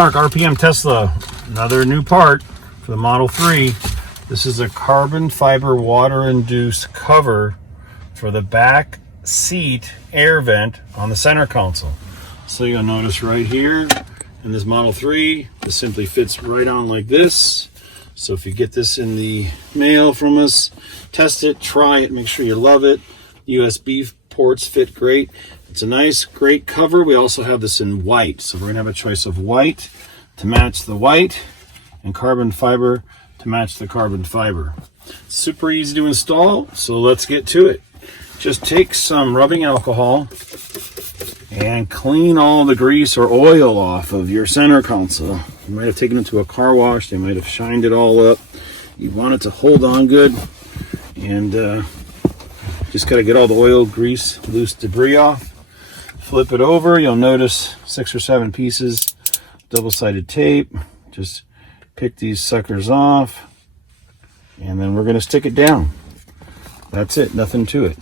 Mark, RPM Tesla, another new part for the Model 3. This is a carbon fiber water-induced cover for the back seat air vent on the center console. So you'll notice right here in this Model 3, this simply fits right on like this. So if you get this in the mail from us, test it, try it, make sure you love it. USB ports fit great. It's a nice, great cover. We also have this in white. So we're gonna have a choice of white to match the white and carbon fiber to match the carbon fiber. Super easy to install, so let's get to it. Just take some rubbing alcohol and clean all the grease or oil off of your center console. You might have taken it to a car wash. They might have shined it all up. You want it to hold on good, and just got to get all the oil, grease, loose debris off. Flip it over. You'll notice 6 or 7 pieces, double-sided tape. Just pick these suckers off, and then we're going to stick it down. That's it. Nothing to it.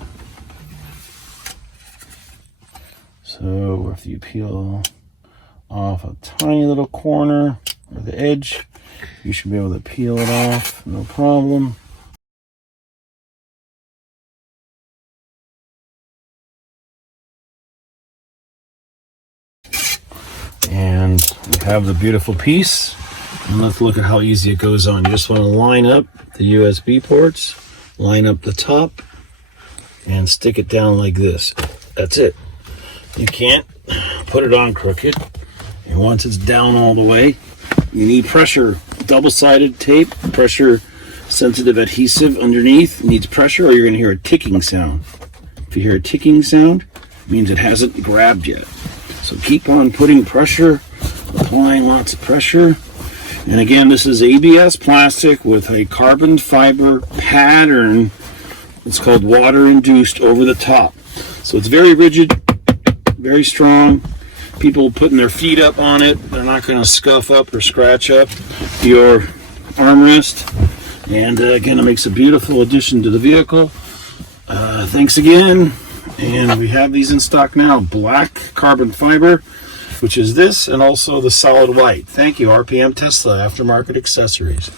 So if you peel off a tiny little corner or the edge, you should be able to peel it off, no problem. And we have the beautiful piece. And let's look at how easy it goes on. You just want to line up the USB ports, line up the top, and stick it down like this. That's it. You can't put it on crooked. And once it's down all the way, you need pressure. Double-sided tape, pressure-sensitive adhesive underneath. It needs pressure, or you're going to hear a ticking sound. If you hear a ticking sound, it means it hasn't grabbed yet. So keep on putting pressure, applying lots of pressure. And again, this is ABS plastic with a carbon fiber pattern. It's called water-induced over the top. So it's very rigid, very strong. People putting their feet up on it, they're not going to scuff up or scratch up your armrest. And again, it makes a beautiful addition to the vehicle. Thanks again. And we have these in stock now. Black carbon fiber, which is this, and also the solid white. Thank you, RPM Tesla Aftermarket Accessories.